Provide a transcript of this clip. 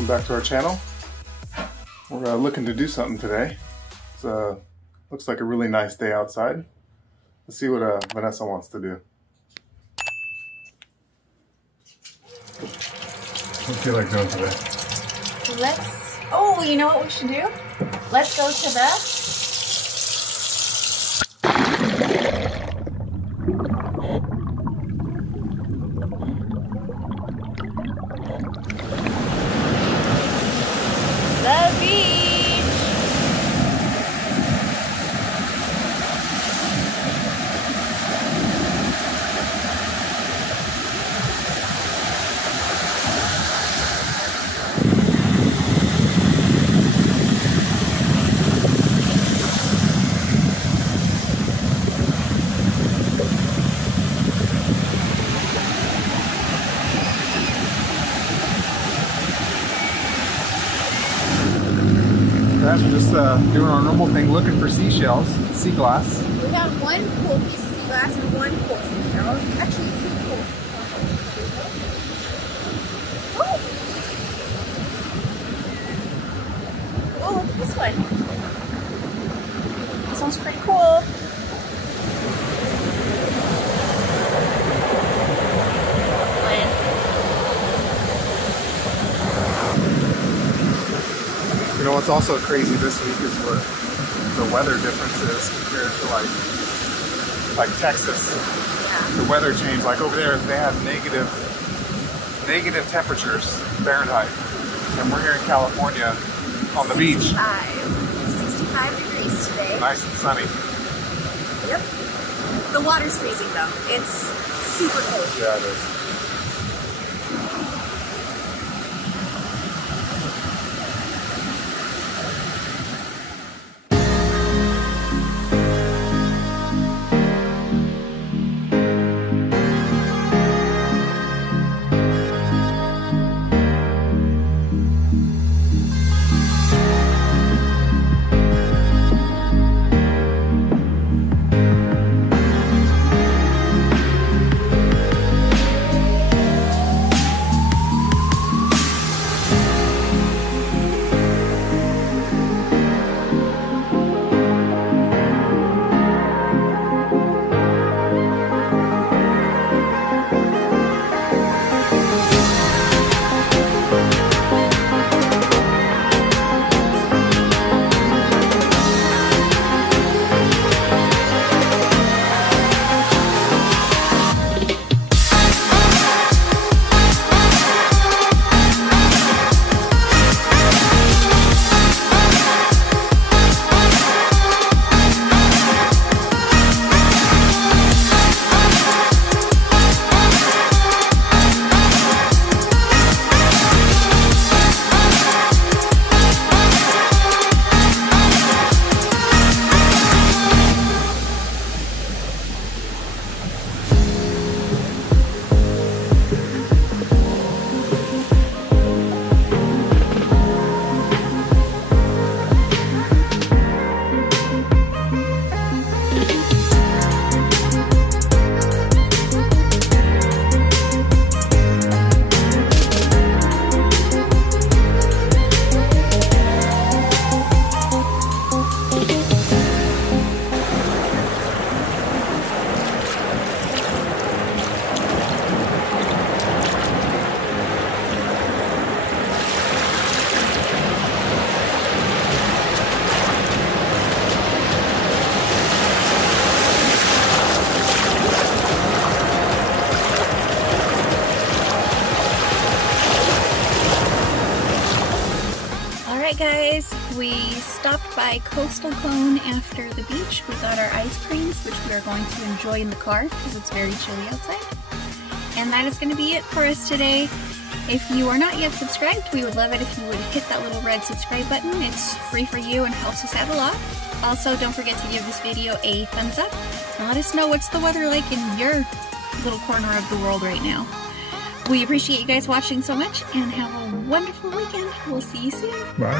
welcome back to our channel. We're looking to do something today. It's looks like a really nice day outside. Let's see what Vanessa wants to do. What do you feel like doing today? You know what we should do? Let's go to the beach. Guys, we're just doing our normal thing, looking for seashells, sea glass. We found one cool piece of sea glass and one cool seashell. Actually, two cool. Oh, look at this one. This one's pretty cool. You know what's also crazy this week is what the weather difference is compared to like Texas. Yeah. The weather change, like over there they have negative temperatures Fahrenheit, and we're here in California on the beach. 65 degrees today. Nice and sunny. Yep. The water's freezing though. It's super cold. Yeah, it is. Guys, we stopped by Coastal Cone after the beach. We got our ice creams, which we are going to enjoy in the car because it's very chilly outside. And that is going to be it for us today. If you are not yet subscribed, we would love it if you would hit that little red subscribe button. It's free for you and helps us out a lot. Also, don't forget to give this video a thumbs up and let us know what's the weather like in your little corner of the world right now. We appreciate you guys watching so much and have a wonderful weekend. We'll see you soon. Bye.